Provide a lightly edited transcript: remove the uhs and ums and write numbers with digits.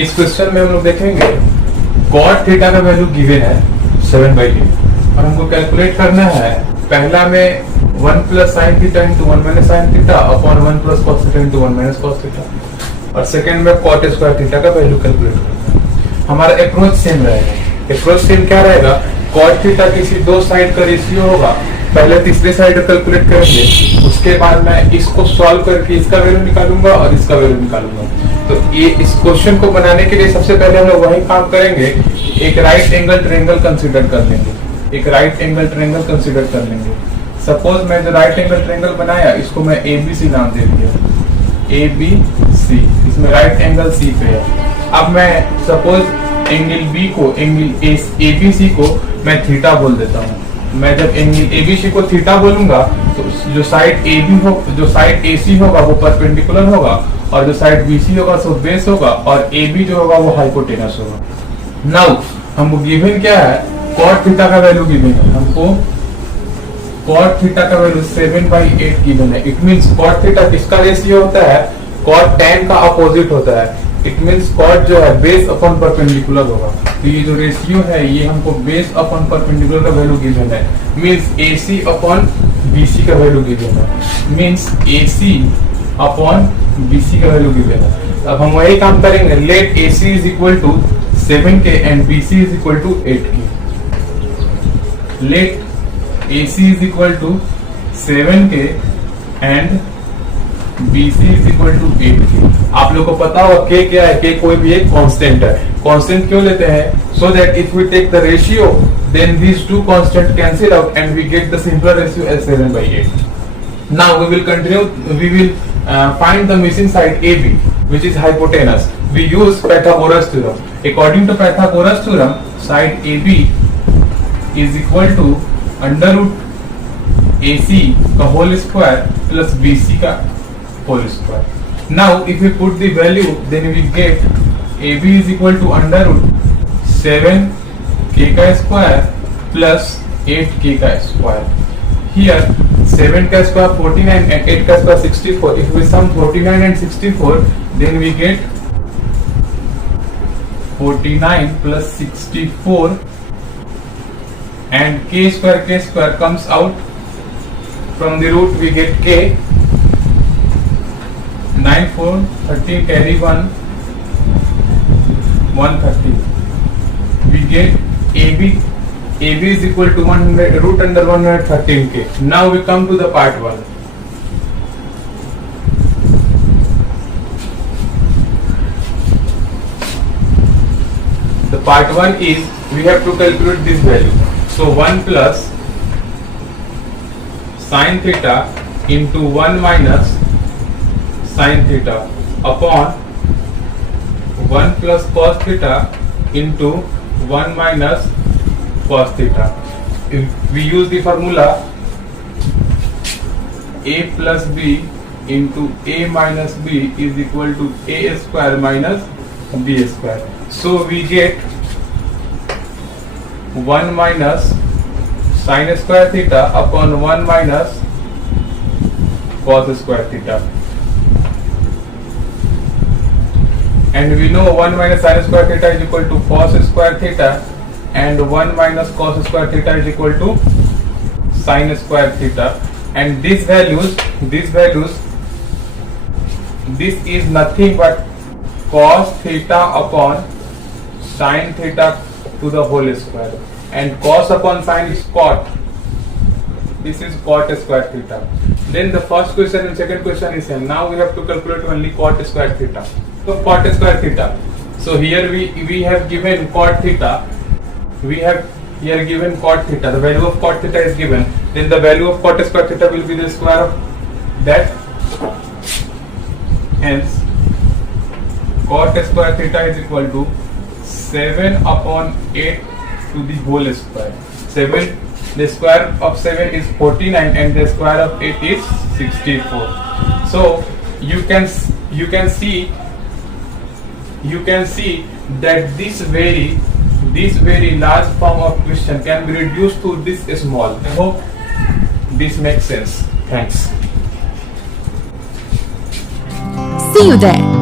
इस क्वेश्चन में हम लोग देखेंगे cot थीटा का वैल्यू गिवन है 7/8 और हमको कैलकुलेट करना है पहला में 1 plus sine theta into 1 minus sine theta upon 1 plus cos theta into 1 minus cos theta और सेकंड में कॉट स्क्वायर थीटा का वैल्यू कैलकुलेट करना है। हमारा अप्रोच सेम रहेगा। अप्रोच सेम क्या रहेगा, कॉट थीटा किसी दो साइड का रेशियो होगा, पहले तीसरे साइड का कैलकुलेट करेंगे, उसके बाद मैं इसको सॉल्व करके इसका वैल्यू निकालूंगा और इसका वैल्यू निकालूंगा। तो ये इस क्वेश्चन को बनाने के लिए सबसे पहले हम लोग वही काम करेंगे, एक राइट एंगल ट्रायंगल कंसीडर कर लेंगे। एक राइट एंगल ट्रायंगल कंसीडर कर लेंगे। सपोज मैं जो राइट एंगल ट्रायंगल बनाया इसको मैं ABC नाम दे दिया, ABC, इसमें राइट एंगल C पे है। अब मैं सपोज एंगल B को, एंगल ABC को मैं थीटा बोल देता हूँ। मैं जब एंगल ABC को थीटा बोलूंगा तो जो साइड AB हो, जो साइड AC होगा वो परपेंडिकुलर होगा और जो साइड BC होगा वो बेस होगा और AB जो होगा वो हाइपोटेनस होगा। नाउ हमको गिवन क्या है, कॉट थीटा का वैल्यू गिवन है। हमको कॉट थीटा का वैल्यू 7/8 गिवन है। इट मींस कॉट थीटा किसका रेशियो होता है, कॉट tan का अपोजिट होता है। इट मींस कॉट जो है बेस अपॉन परपेंडिकुलर होगा। तो ये जो रेशियो है ये हमको बेस अपॉन परपेंडिकुलर का वैल्यू गिवन है। मींस AC अपॉन BC का वैल्यू गिवन है। मींस AC अपॉन BC का वैल्यू गिवन है। अब हम वही काम करेंगे, let AC is equal to 7K and BC is equal to 8K। Let AC is equal to 7K and BC is equal to 8K। आप लोग को पता होगा K क्या है, K कोई भी एक कांस्टेंट है। कांस्टेंट क्यों लेते हैं, so that if we take the ratio then these two constant cancel out and we get the simpler ratio as 7/8। Now we will continue, we will find the missing side AB which is hypotenuse। We use Pythagoras theorem। According to Pythagoras theorem, side AB is equal to under root AC का whole square plus BC का whole square. Now if you put the value then we get AB is equal to under root 7K का square plus 8K का square. Here 7 का स्क्वायर 49 and 8 का square 64। If we sum 49 and 64 then we get 49 plus 64 and k square comes out from the root, we get k 9 4 13 carry 1 130। we get AB is equal to 100 root under 113k। now we come to the part 1। the part 1 is we have to calculate this value। So 1 plus sin theta into 1 minus sin theta upon 1 plus cos theta into 1 minus cos theta। If we use the formula A plus B into A minus B is equal to A square minus B square। So we get 1 minus sin square theta upon 1 minus cos square theta। and we know 1 minus sin square theta is equal to cos square theta and 1 minus cos square theta is equal to sin square theta। and these values this is nothing but cos theta upon sin theta to the whole square and cos upon sin is cot, this is cot square theta। then the first question and second question is same। now we have to calculate only cot square theta। so cot square theta, so here we have given cot theta, we have here given cot theta, the value of cot theta is given, then the value of cot square theta will be the square of that, hence cot square theta is equal to 7 upon 8 to the whole square। 7, the square of 7 is 49 and the square of 8 is 64। so you can see that this very large form of question can be reduced to this small। I hope this makes sense। thanks। See you there.